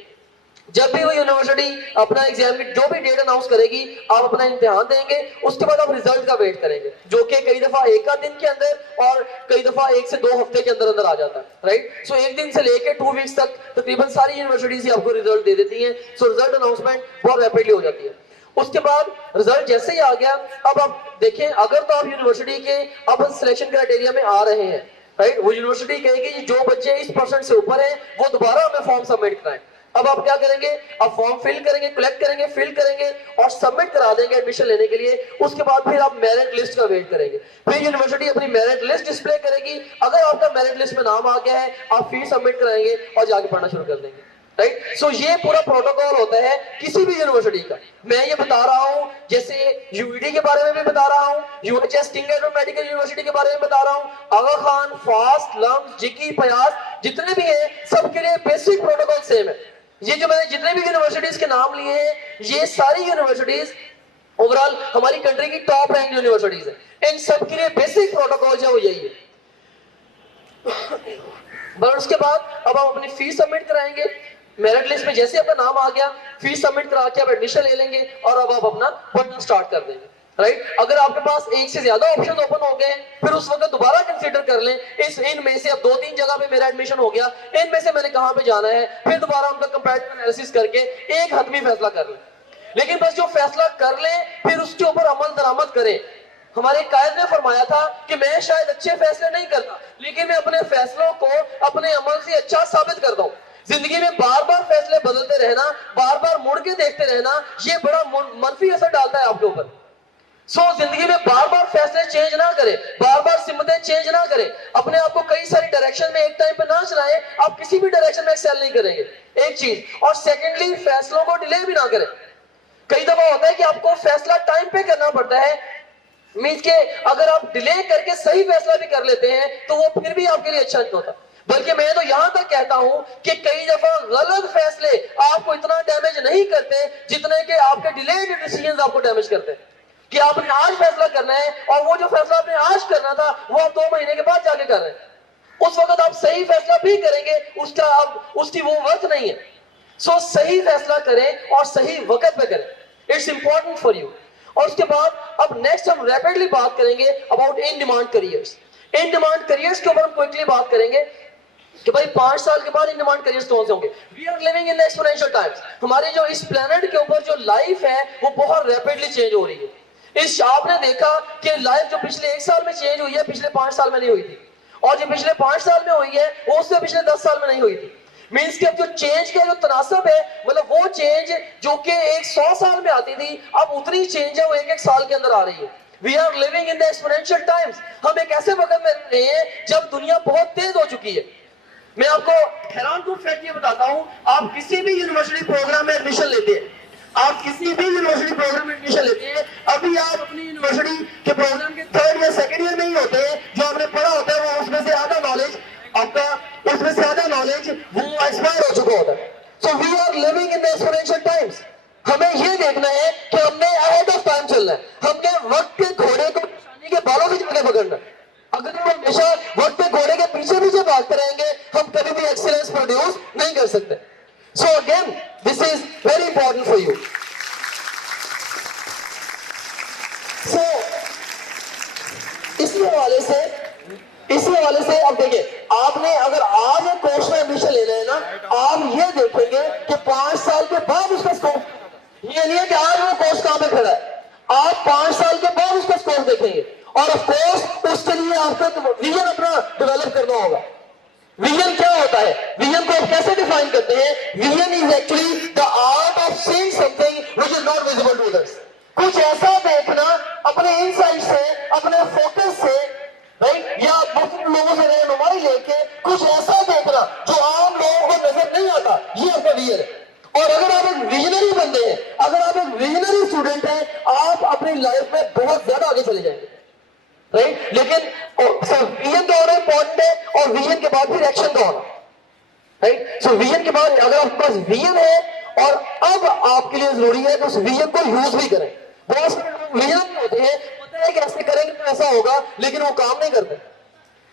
जब भी वो यूनिवर्सिटी अपना एग्जाम की जो भी डेट अनाउंस करेगी आप अपना इम्तिहान देंगे। उसके बाद आप रिजल्ट का वेट करेंगे, जो कि कई दफा एक आध दिन के अंदर और कई दफा 1 से 2 हफ्ते के अंदर अंदर आ जाता है। राइट, सो एक दिन से लेके 2 वीक्स तक तकरीबन सारी यूनिवर्सिटीज ही आपको रिजल्ट दे देती हैं। सो रिजल्ट अनाउंसमेंट बहुत रैपिडली हो जाती है। उसके बाद रिजल्ट जैसे ही आ गया, अब आप देखें अगर तो आप यूनिवर्सिटी के अब सिलेक्शन क्राइटेरिया में आ रहे हैं, राइट, वो यूनिवर्सिटी कहेगी कि जो बच्चे इस % से ऊपर हैं वो दोबारा हमें फॉर्म सबमिट कराएं। अब आप क्या करेंगे? आप फॉर्म फिल करेंगे, कलेक्ट करेंगे, फिल करेंगे और सबमिट करा देंगे एडमिशन लेने के लिए। उसके बाद फिर आप मेरिट लिस्ट का वेट करेंगे। फिर यूनिवर्सिटी अपनी मेरिट लिस्ट डिस्प्ले करेगी। अगर आपका मेरिट लिस्ट में नाम आ गया है आप फीस सबमिट कराएंगे और जाके पढ़ना शुरू कर देंगे। राइट। सो ये पूरा प्रोटोकॉल होता है किसी भी यूनिवर्सिटी का। मैं ये बता रहा हूं, जैसे यूईडी के बारे में भी बता रहा हूं, UHS king Edward medical university के बारे में बता रहा हूं, आगा खान, फास्ट, लम्स, जिकी, पयास, जितने भी हैं सबके लिए बेसिक प्रोटोकॉल सेम है। ये जो मैंने जितने भी यूनिवर्सिटीज के नाम लिए हैं, ये सारी यूनिवर्सिटीज ओवरऑल हमारी कंट्री की टॉप रैंक यूनिवर्सिटीज है। इन सब के लिए बेसिक प्रोटोकॉल जो है वो यही है। बट उसके बाद अब हम अपनी फीस सबमिट कराएंगे। मेरिट लिस्ट में जैसे आपका नाम आ गया, फीस सबमिट करा के आप एडमिशन ले लेंगे और अब आप अपना पढ़ना स्टार्ट कर देंगे, राइट। अगर आपके पास एक से ज्यादा ऑप्शन ओपन हो गए फिर उस वक्त दोबारा कंसीडर कर लें, इनमें से अब 2-3 जगह पे मेरा एडमिशन हो गया, इनमें से मैंने कहां पे जाना है, फिर दोबारा उनका कंपैरेटिव एनालिसिस करके एक हतमी फैसला कर लें। लेकिन बस जो फैसला कर लें फिर उसके ऊपर अमल दरामद करें। हमारे कायद ने फरमाया था कि मैं शायद अच्छे फैसले नहीं करता, लेकिन मैं अपने फैसलों को अपने अमल से अच्छा साबित करता हूं। जिंदगी में बार बार फैसले बदलते रहना, बार बार मुड़ के देखते रहना, ये बड़ा मनफी असर डालता है आपके ऊपर। सो जिंदगी में बार बार फैसले चेंज ना करें, बार बार सिमतें चेंज ना करें, अपने आप को कई सारी डायरेक्शन में एक टाइम पे ना चलाएं, आप किसी भी डायरेक्शन में एक्सेल नहीं करेंगे, एक चीज। और सेकेंडली, फैसलों को डिले भी ना करें। कई दफा होता है कि आपको फैसला टाइम पे करना पड़ता है, मींस के अगर आप डिले करके सही फैसला भी कर लेते हैं तो वो फिर भी आपके लिए अच्छा नहीं होता। बल्कि मैं तो यहां तक कहता हूं कि कई दफा गलत फैसले आपको इतना डैमेज नहीं करते जितने कि आपके डिलेड डिसीजंस आपको डैमेज करते हैं। कि आपने आज फैसला करना है और वो जो फैसला आपने आज करना था वो आप 2 महीने के बाद जाके कर रहे हैं, उस वक्त आप सही फैसला भी करेंगे, उसकी वो वर्थ नहीं है। सो सही फैसला करें और सही वक्त पे करें, इट्स इंपॉर्टेंट फॉर यू। और उसके बाद अब नेक्स्ट हम रैपिडली बात करेंगे about in demand careers. In demand careers के ऊपर हम क्विकली बात करेंगे कि भाई 5 साल के बाद इन डिमांड करियर्स कौन से होंगे। We are living in exponential times. हमारे जो इस प्लेनेट के ऊपर जो लाइफ है वो बहुत रैपिडली चेंज हो रही है। इस आपने देखा कि लाइफ जो पिछले 1 साल में चेंज हुई है, पिछले 5 साल में नहीं हुई थी, और जो पिछले 5 साल में हुई है वो उससे पिछले 10 साल में नहीं हुई थी। मीन्स कि अब जो चेंज का जो तनासब है, मतलब वो चेंज जो कि 100 साल में आती थी, अब उतनी चेंज है वो 1-1 साल के अंदर आ रही है। We are living in the exponential times. हम एक ऐसे वक्त में रहे हैं जब दुनिया बहुत तेज हो चुकी है। मैं आपको हैरान कुन फैक्ट ये बताता हूं, आप किसी भी यूनिवर्सिटी प्रोग्राम में एडमिशन लेते हैं, आप किसी भी यूनिवर्सिटी प्रोग्राम में एडमिशन लेते हैं, अभी आप अपनी यूनिवर्सिटी के प्रोग्राम के 3rd या 2nd ईयर में ही होते हैं। जो आपने पढ़ा होता है वो उसमें से आधा नॉलेज आपका, उसमें से आधा नॉलेज वो एक्सपायर हो चुका होता है। So we are living in the exponential times. हमें ये देखना है कि हमने अहेड ऑफ टाइम चलना है, हमने वक्त के घोड़े को निशानी के बालों से जाके पकड़ना है। अगर हम हमेशा वक्त के घोड़े के पीछे पीछे भागते रहेंगे हम कभी भी एक्सीलेंस प्रोड्यूस नहीं कर सकते। So again this is very important for you. So इसी हवाले से अब देखिए, आपने अगर आज एक कोर्स में एडमिशन लेना है ना, आप ये देखेंगे कि 5 साल के बाद उसका स्कोप, ये नहीं है कि आज वो कोर्स कहां पे खड़ा है, आप 5 साल के बाद उसका स्कोप देखेंगे। और ऑफ कोर्स उसके लिए आपको विजन अपना डेवलप करना होगा। विजन क्या होता है, विजन को आप कैसे डिफाइन करते हैं? Vision is actually the art of seeing something which is not visible to others. कुछ ऐसा देखना अपने इनसाइट से, अपने फोकस से, राइट, या दूसरे लोगों से रहनुमाई लेके कुछ ऐसा देखना जो आम लोगों को नजर नहीं आता, ये आपका विजन है। और अगर आप एक विजनरी बंदे हैं, अगर आप एक विजनरी स्टूडेंट हैं, आप अपनी लाइफ में बहुत ज्यादा आगे चले जाएंगे, राइट। लेकिन विजन का होना इंपॉर्टेंट है और विजन के बाद फिर एक्शन का होना, राइट। सो विजन के बाद अगर आपके पास विजन है और अब आपके लिए जरूरी है कि उस विजन को यूज भी करें। बहुत सारे लोग विजन होते हैं, पता है कि ऐसे करेंगे तो ऐसा होगा, लेकिन वो काम नहीं करते।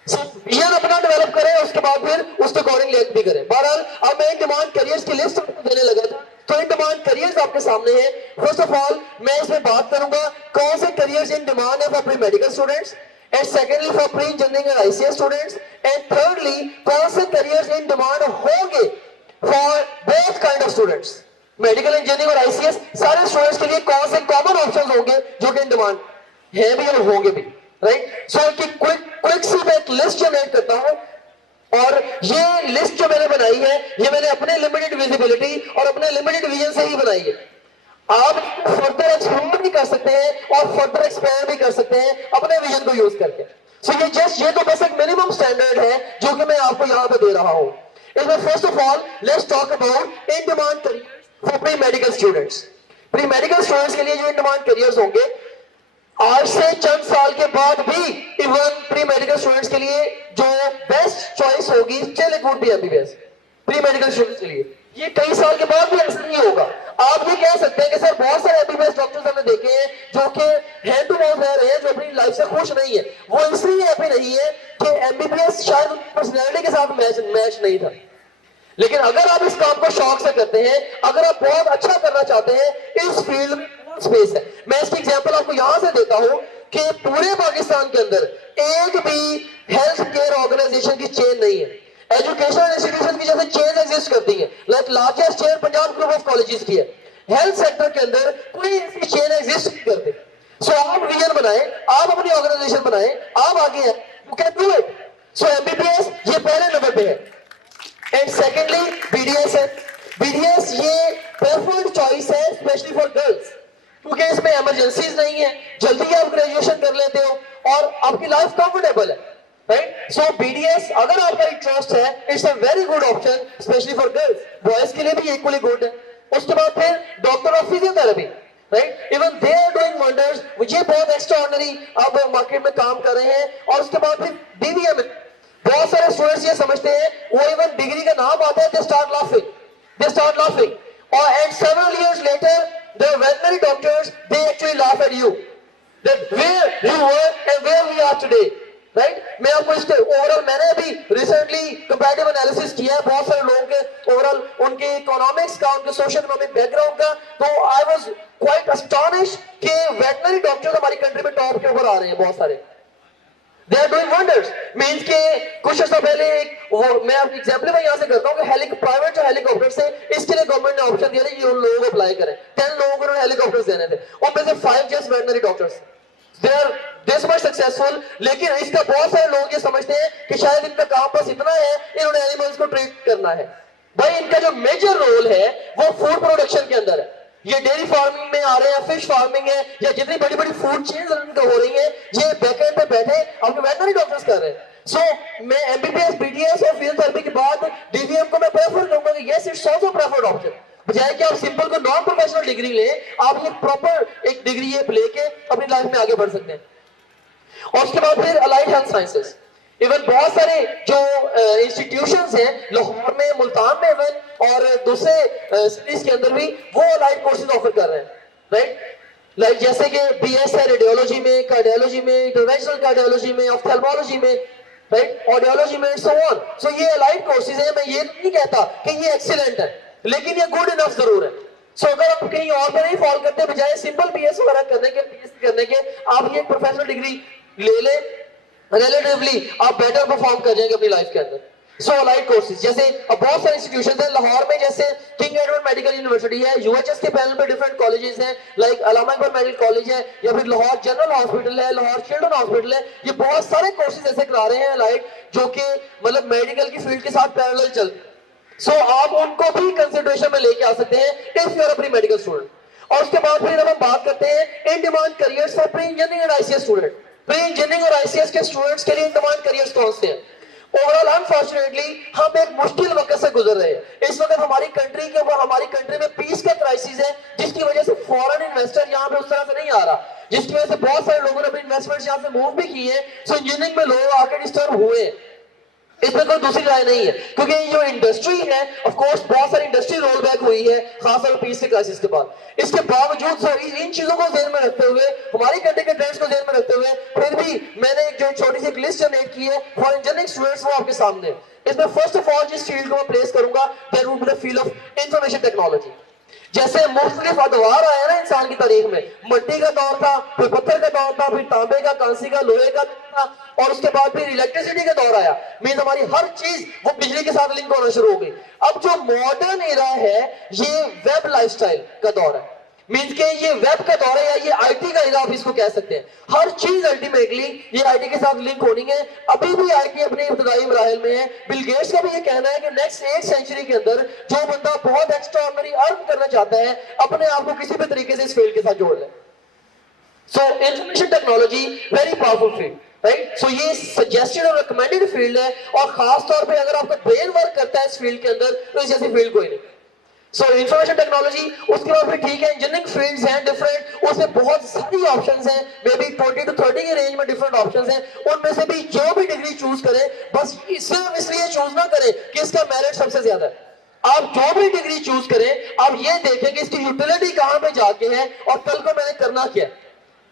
सो विजन अपना डेवलप करें, उसके बाद फिर उसके अकॉर्डिंग एक्ट भी करें। बहरहाल अब मैं इन डिमांड करियर्स की लिस्ट देने लगा था, तो इन डिमांड करियर्स आपके सामने हैं। फर्स्ट ऑफ ऑल मैं इसमें बात करूंगा कौन से करियर्स इन डिमांड है for pre medical students, and secondly for pre engineering और आईसीएस स्टूडेंट्स, एंड थर्डली कौन से करियर्स इन डिमांड होंगे for both kind of students. Medical engineering और आईसीएस सारे स्टूडेंट्स के लिए कौन से कॉमन ऑप्शंस होंगे जो कि इन डिमांड है भी और होंगे भी, राइट। सो कि क्विक सी मैं एक लिस्ट जनरेट करता हूं, और ये लिस्ट जो मैंने बनाई है ये मैंने अपने लिमिटेड विजिबिलिटी और अपने लिमिटेड विजन से ही बनाई है। आप फर्दर एक्सप्लोर भी कर सकते हैं और फर्दर एक्सपेंड भी कर सकते हैं अपने विजन को यूज करके। सो ये तो बस एक मिनिमम स्टैंडर्ड है जो कि मैं आपको यहां पे दे रहा हूं। इसमें first of all let's talk about in demand careers for pre medical students. Pre medical students के लिए जो इन डिमांड करियर्स होंगे, आज से चंद साल के बाद भी इवन प्री मेडिकल स्टूडेंट्स के लिए जो बेस्ट चॉइस होगी still it would be MBBS. Pre medical students के लिए ये कई साल के बाद भी ऐसा नहीं होगा। आप ये कह सकते हैं कि सर बहुत सारे एमबीबीएस डॉक्टर्स हमने देखे हैं जो कि हैंड टू माउथ रह रहे हैं, जो अपनी लाइफ से खुश नहीं है। वो इसलिए हैप्पी नहीं है कि एमबीबीएस शायद पर्सनैलिटी के साथ मैच नहीं था। लेकिन अगर आप इस काम को शौक से करते हैं, अगर आप बहुत अच्छा करना चाहते हैं, इस फील्ड में स्पेस है। मैं इसकी एग्जांपल आपको यहां से देता हूं कि पूरे पाकिस्तान के अंदर एक भी हेल्थ केयर ऑर्गेनाइजेशन की चेन नहीं है। एजुकेशनल इंस्टीट्यूशन की जैसे चेन एग्जिस्ट करती है, like largest chain Punjab group of colleges की है, हेल्थ सेक्टर के अंदर कोई ऐसी चेन एग्जिस्ट नहीं करती। सो आप विजन बनाएं, आप अपनी ऑर्गेनाइजेशन बनाएं, आप आगे हैं, you can do it. So MBBS ये पहले नंबर पे है। एंड सेकेंडली बीडीएस है। बीडीएस ये प्रेफर्ड चॉइस है स्पेशली फॉर गर्ल्स, क्योंकि इसमें इमरजेंसीज नहीं है, जल्दी आप ग्रेजुएशन कर लेते हो और आपकी लाइफ कंफर्टेबल है, राइट। सो बीडीएस अगर आपका इंटरेस्ट है, it's a very good option especially for girls. Boys के लिए भी इक्वली गुड है। उसके बाद फिर doctor of physiotherapy, right, even they are doing wonders. मुझे बहुत एक्स्ट्राऑर्डिनरी अब मार्केट में काम कर रहे हैं। और उसके बाद फिर डीवीएम, बहुत सारे स्टूडेंट्स ये समझते हैं, वो इवन डिग्री का नाम आता है, दे स्टार्ट लाफिंग और and several years later the veterinary doctors they actually laugh at you that where you were and where we are today, right। मैं आपको इसके ओवरऑल मैंने अभी रिसेंटली कंपैरेटिव एनालिसिस किया है बहुत सारे लोगों के ओवरऑल उनके इकोनॉमिक्स का, उनके सोशल इकोनॉमिक बैकग्राउंड का, तो आई वाज क्वाइट अस्टोनिश्ड कि वेटनरी डॉक्टर्स हमारी कंट्री में टॉप के ऊपर आ रहे हैं बहुत सारे। They are doing wonders। Means के कुछ अर्सा पहले मैं आपकी एग्जाम्पल में यहाँ से करता हूँ कि प्राइवेट जो हेलीकॉप्टर से, इसके लिए गवर्नमेंट ने ऑप्शन दिया था कि उन लोगों को अप्लाई करें। 10 लोगों को उन्होंने हेलीकॉप्टर्स देने थे, उनमें से 5 just veterinary doctors. They are this much successful। लेकिन इसका बहुत सारे लोग ये समझते हैं कि शायद इनका काम बस इतना है, इन्होंने एनिमल्स को ट्रीट करना है। भाई इनका जो मेजर रोल है वो फूड प्रोडक्शन के अंदर है। ये डेयरी फार्मिंग में आ रहे हैं, फिश फार्मिंग है, या जितनी बड़ी बड़ी फूड चेन्स हो रही हैं, ये बैकएंड पे बैठे अपने वेटनरी डॉक्टर्स कर रहे हैं। सो मैं एमबीबीएस, बीडीएस और फिजियोथेरेपी के बाद डीवीएम को मैं प्रेफर करूंगा कि yes it's also preferred option. बजाय कि आप सिंपल को नॉन प्रोफेशनल डिग्री लें, आप ये प्रॉपर एक डिग्री ये लेके अपनी लाइफ में आगे बढ़ सकते हैं। और उसके बाद फिर अलाइड हेल्थ साइंसेस, इवन बहुत सारे जो इंस्टीट्यूशंस हैं लाहौर में, मुल्तान में इवन और दूसरे सिटीज के अंदर भी वो अलाइड कोर्सेज ऑफर कर रहे हैं, राइट। लाइक जैसे कि बीएस है रेडियोलॉजी में, कार्डियोलॉजी में, इंटरवेंशनल कार्डियोलॉजी में, ऑफ्थेल्मोलॉजी में, राइट, ऑडियोलॉजी में, सो ऑन। सो ये अलाइड कोर्सेज है। मैं ये नहीं कहता कि ये एक्सीलेंट है, लेकिन ये गुड इनफ जरूर है। सो अगर आप कहीं और पे नहीं फॉल करते, बजाय सिंपल बीएस वगैरह करने के, बीएससी करने के, आप ये प्रोफेशनल डिग्री ले लें, रिलेटिवली आप बेटर परफॉर्म कर जाएंगे अपनी लाइफ के अंदर। सो अलाइड कोर्सेज जैसे अब बहुत सारे इंस्टीट्यूशंस हैं लाहौर में, जैसे किंग एडवर्ड मेडिकल यूनिवर्सिटी है, यूएचएस के पैनल पे डिफरेंट कॉलेजेस हैं, लाइक अल्लामा इकबाल मेडिकल कॉलेज है, या फिर लाहौर जनरल हॉस्पिटल है, लाहौर चिल्ड्रन हॉस्पिटल है। ये बहुत सारे कोर्सेज ऐसे करा रहे हैं अलाइड, जो कि मतलब मेडिकल की फील्ड के साथ पैरेलल चलते हैं। सो आप उनको भी कंसिडरेशन में लेके आ सकते हैं if you are a pre medical student. और उसके बाद फिर हम बात करते हैं in demand careers for pre engineering and ICS student. Pre engineering और आईसीएस के स्टूडेंट्स के लिए इन डिमांड करियर्स कौन से हैं? ओवरऑल अनफॉर्चुनेटली हम एक मुश्किल वक्त से गुजर रहे हैं। इस वक्त हमारी कंट्री के ऊपर, हमारी कंट्री में पीस का क्राइसिस है, जिसकी वजह से फॉरेन इन्वेस्टर यहाँ पे उस तरह से नहीं आ रहा, जिसकी वजह से बहुत सारे लोगों ने अपने इन्वेस्टमेंट्स यहाँ से मूव भी किए हैं। सो इंजीनियरिंग में लोग आके डिस्टर्ब हुए, इसमें कोई दूसरी राय नहीं है, क्योंकि जो इंडस्ट्री है, ऑफ कोर्स बहुत सारी इंडस्ट्री रोल बैक हुई है खासतौर पर पीस के क्राइसिस के बाद। इसके बावजूद इन चीजों को ध्यान में रखते हुए, हमारी कंट्री के ट्रेंड्स को ध्यान में रखते हुए, फिर भी मैंने एक जो छोटी सी लिस्ट जनरेट की है फॉर इंजीनियरिंग स्टूडेंट्स, वो आपके सामने। इसमें फर्स्ट ऑफ ऑल जिस फील्ड को मैं प्लेस करूंगा, that would be the field of information technology. जैसे मुख्तलिफ अदवार आया ना इंसान की तारीख में, मिट्टी का दौर था, फिर पत्थर का दौर था, फिर तांबे का, कांसी का, लोहे का था, और उसके बाद फिर इलेक्ट्रिसिटी का दौर आया। मींस हमारी हर चीज वो बिजली के साथ लिंक होना शुरू हो गई। अब जो मॉडर्न एरा है, ये वेब लाइफस्टाइल का दौर है। मींस के ये वेब का दौर है, या ये आईटी का एरा आप इसको कह सकते हैं। हर चीज अल्टीमेटली ये आईटी के साथ लिंक होनी है। अभी भी आईटी अपने इब्तदाई मराहिल में है। बिल गेट्स का भी ये कहना है कि नेक्स्ट 1 सेंचुरी के अंदर जो बंदा बहुत एक्स्ट्राऑर्डिनरी अर्न करना चाहता है, अपने आप को किसी भी तरीके से इस फील्ड के साथ जोड़ ले। So information technology very powerful field. Right. So ये सजेस्टेड और रिकमेंडेड फील्ड है, और खास तौर पे अगर आपका ब्रेन वर्क करता है इस फील्ड के अंदर तो इस जैसी फील्ड कोई नहीं। सो इंफॉर्मेशन टेक्नोलॉजी, उसके बाद फिर ठीक है इंजीनियरिंग फील्ड्स हैं डिफरेंट, उसमें बहुत सारी ऑप्शंस हैं, मे बी 20 to 30 के रेंज में डिफरेंट ऑप्शंस हैं, उनमें से भी जो भी डिग्री चूज करें, बस सिर्फ इसलिए चूज ना करें कि इसका मेरिट सबसे ज्यादा है। आप जो भी डिग्री चूज करें, आप ये देखें कि इसकी यूटिलिटी कहां पे जाके है और कल को मैंने करना क्या है,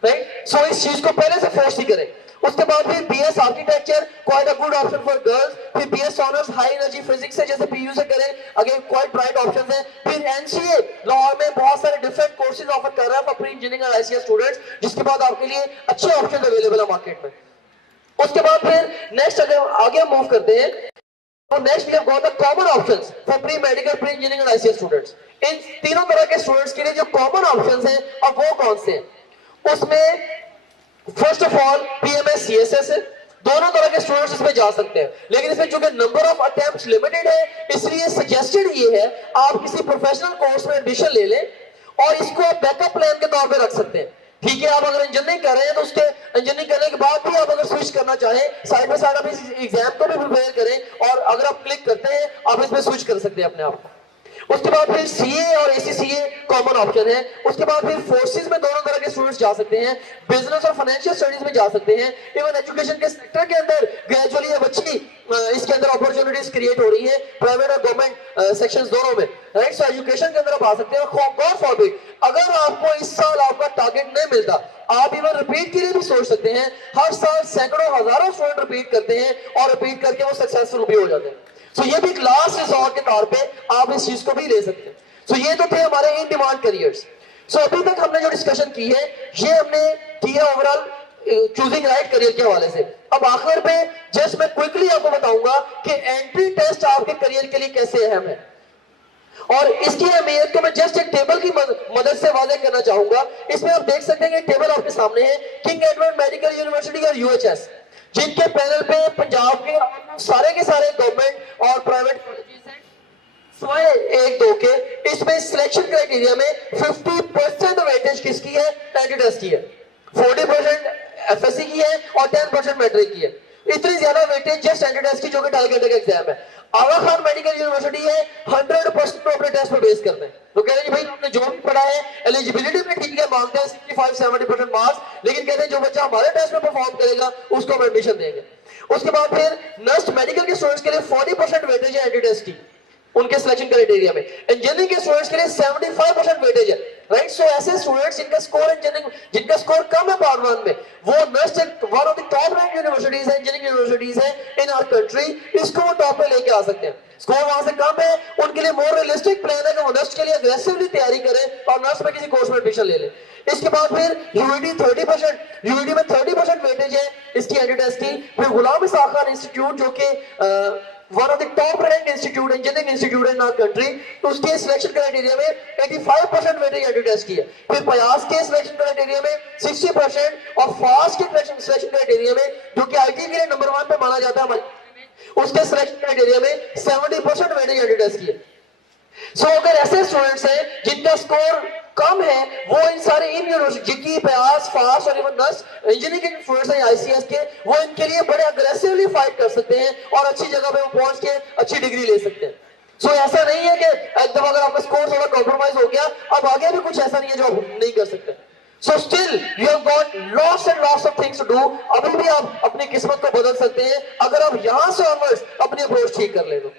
राइट। सो इस चीज को पहले से फोर्स ही करें। उसके बाद फिर BS architecture, quite a good option for girls. फिर BS honours high energy physics है, जैसे पीयू से करें, अगेन क्वाइट राइट ऑप्शन है। फिर एनसीए लाहौर में बहुत सारे डिफरेंट कोर्सेज ऑफर कर रहा है फॉर प्री इंजीनियरिंग और आईसीएस स्टूडेंट्स, जिसके बाद आपके लिए अच्छे ऑप्शन अवेलेबल है मार्केट में। उसके बाद फिर नेक्स्ट अगर आगे मूव करते हैं, तो next we have got the common options for pre medical, pre engineering और आईसीएस स्टूडेंट्स। इन तीनों तरह के स्टूडेंट्स के लिए जो कॉमन ऑप्शंस हैं, अब वो कौन से हैं? उसमें first of all PMS CSS है, दोनों तरह के स्टूडेंट्स इसमें जा सकते हैं, लेकिन इसमें चूंकि नंबर ऑफ अटेम्प्ट्स लिमिटेड है, इसलिए सजेस्टेड ये है आप किसी प्रोफेशनल कोर्स में एडमिशन ले लें और इसको आप बैकअप प्लान के तौर पे रख सकते हैं। ठीक है, आप अगर इंजीनियरिंग कर रहे हैं तो उसके इंजीनियरिंग करने के बाद भी आप अगर स्विच करना चाहें, साइड बाय साइड आप इस एग्जाम को भी प्रिपेयर करें, और अगर आप क्लिक करते हैं आप इसमें स्विच कर सकते हैं अपने आप को। उसके बाद फिर सीए और एसीसीए कॉमन ऑप्शन है। उसके बाद फिर फोर्सेस में दोनों तरह के स्टूडेंट्स जा सकते हैं, बिजनेस और फाइनेंशियल स्टडीज में जा सकते हैं। इवन एजुकेशन के सेक्टर के अंदर ग्रेजुअली अब अच्छी इसके अंदर अपॉर्चुनिटीज क्रिएट हो रही है, प्राइवेट और गवर्नमेंट सेक्शंस दोनों में, राइट। सो एजुकेशन के अंदर आप आ सकते हैं। गॉड फॉरबिड अगर आपको इस साल आपका टारगेट नहीं मिलता, आप इवन रिपीट के लिए भी सोच सकते हैं। हर साल सैकड़ों हजारों स्टूडेंट रिपीट करते हैं और रिपीट करके वो सक्सेसफुल भी हो जाते हैं। सो ये भी एक लास्ट रिसोर्ट के तौर पे आप इस चीज को भी ले सकते हैं। सो ये तो थे हमारे इन डिमांड करियर्स। सो अभी तक हमने जो डिस्कशन की है ये हमने की है ओवरऑल चूजिंग राइट करियर के हवाले से। अब आखिर पे जस्ट मैं क्विकली आपको बताऊंगा कि एंट्री टेस्ट आपके करियर के लिए कैसे अहम है, और इसकी अहमियत को मैं जस्ट एक टेबल की मदद से वाज़ेह करना चाहूंगा। इसमें आप देख सकते हैं कि टेबल आपके सामने है, किंग एडवर्ड मेडिकल यूनिवर्सिटी और यूएचएस, जिनके पैनल पे पंजाब के सारे गवर्नमेंट और प्राइवेट कॉलेजेस हैं, सिवाय एक दो के। इसमें सिलेक्शन क्राइटेरिया में 50% वेटेज किसकी है? एंट्री टेस्ट की है, 40% एफएससी की है और 10% मैट्रिक की है। इतनी ज्यादा वेटेज जस्ट एंट्री टेस्ट की, जो कि 2.5 घंटे का एग्जाम है। आगा खान मेडिकल यूनिवर्सिटी है, 100% अपने टेस्ट पर बेस करते हैं। तो कह रहे हैं भाई आपने जो भी पढ़ा है एलिजिबिलिटी में ठीक है, मांगते हैं 65-70% मार्क्स, लेकिन कहते हैं जो बच्चा हमारे टेस्ट में परफॉर्म करेगा उसको हम एडमिशन देंगे। उसके बाद फिर नर्स मेडिकल के स्टूडेंट्स के लिए 40% वेटेज है एंट्री टेस्ट की उनके सिलेक्शन क्राइटेरिया में। इंजीनियरिंग के स्टूडेंट्स के लिए 75% वेटेज है, राइट। सो ऐसे स्टूडेंट्स जिनका स्कोर इंजीनियरिंग, जिनका स्कोर कम है पार्ट 1 में, वो nurse one of the top rank universities है, इंजीनियरिंग यूनिवर्सिटीज है इन आवर कंट्री, इसको वो टॉप पे लेके आ सकते हैं। स्कोर वहां से कम है, उनके लिए मोर रियलिस्टिक प्लान है कि वो नर्स के लिए अग्रेसिवली तैयारी करें और नर्स में किसी कोर्स में एडमिशन ले लें। इसके बाद फिर यूईडी 30%, यूईडी में 30% वेटेज है इसकी एंट्री टेस्ट की। फिर गुलाम इसाक खान इंस्टीट्यूट, जो कि one of the top rank institute, engineering institute in our country, तो उसके सिलेक्शन क्राइटेरिया में 85% वेटेज एंट्री टेस्ट की है। फिर प्रयास के सिलेक्शन क्राइटेरिया में 60% और फास्ट के सिलेक्शन क्राइटेरिया में, जो कि आईटी के लिए नंबर 1 पे माना जाता है हमारे, उसके सिलेक्शन क्राइटेरिया में 70% वेटेज एंट्री टेस्ट की है। सो अगर ऐसे स्टूडेंट्स हैं जिनका स्कोर कम है, वो इन सारे इन यूनिवर्सिटी जिनकी प्रयास, फास्ट और इवन नर्स इंजीनियरिंग के स्टूडेंट्स हैं आईसीएस के, वो इनके लिए बड़े अग्रेसिवली फाइट कर सकते हैं और अच्छी जगह पे वो पहुंच के अच्छी डिग्री ले सकते हैं। सो ऐसा नहीं है कि एकदम अगर आपका स्कोर थोड़ा कॉम्प्रोमाइज हो गया अब आगे भी कुछ ऐसा नहीं है जो आप नहीं कर सकते। So still you have got lots and lots of things to do. अभी भी आप अपनी किस्मत को बदल सकते हैं अगर आप यहां से ऑनवर्ड्स अपनी अप्रोच ठीक कर ले तो।